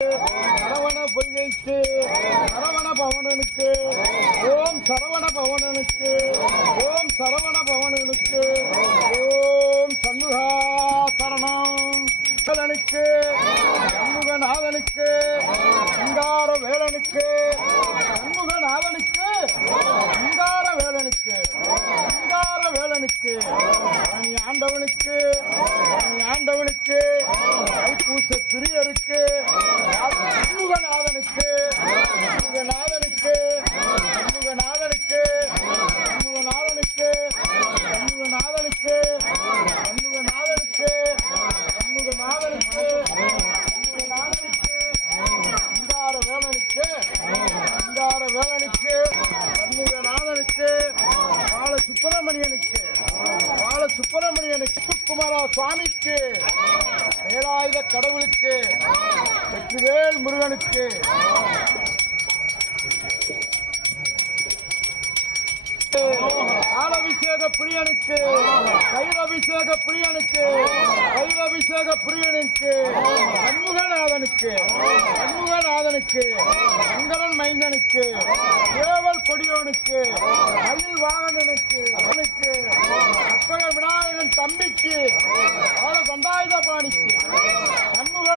சரவண பொய்கைக்கு சரவண பவனனுக்கு ஓம் சரவண பவனனுக்கு ஓம் சரவண பவனனுக்கு ஓம் சண்முகா சரணம் வேலனுக்கு சண்முகநாதனுக்கு சிங்கார வேலனுக்கு சண்முகநாதனுக்கு சிங்கார வேலனுக்கு சிங்கார வேலனுக்கு ஆண்டவனுக்கு ஆண்டவனுக்கு தைப்பூச பிரியருக்கு சண்முகநாதனுக்கு சண்முகநாதனுக்கு சண்முகநாதனுக்கு சண்முகநாதனுக்கு சண்முகநாதனுக்கு சண்முகநாதனுக்கு சண்முகநாதனுக்கு சண்முகநாதனுக்கு சிங்கார வேலனுக்கு சிங்கார வேலனுக்கு சண்முகநாதனுக்கு பாலசுப்பிரமணியனுக்கு பாலசுப்பிரமணியனுக்கு குமாரா சுவாமிக்கு வேலாயுத கடவுளுக்கு வெற்றிவேல் முருகனுக்கு பாலபிஷேக பிரியனுக்கு கைரபிஷேக பிரியனுக்கு கைரபிஷேக பிரியனுக்கு சண்முகநாதனுக்கு சண்முகநாதனுக்கு மங்களன் மைந்தனுக்கு தேவல் கொடியோனுக்கு மயில் வாகனனுக்கு அவனுக்கு அற்பக விநாயகன் தம்பிக்கு